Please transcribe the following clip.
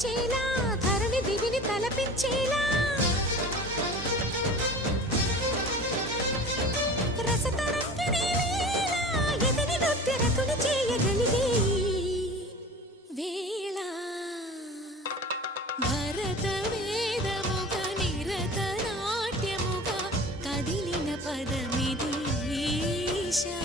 తరించేలా ధరణి దివిని తలపించేలా రసతరంగిణి వేళ ఎదిని నృత్యరతులు చేయగలిగే వేళ భరత వేదముగా నిరత నాట్యముగా కదిలిన పదమిది ఈశా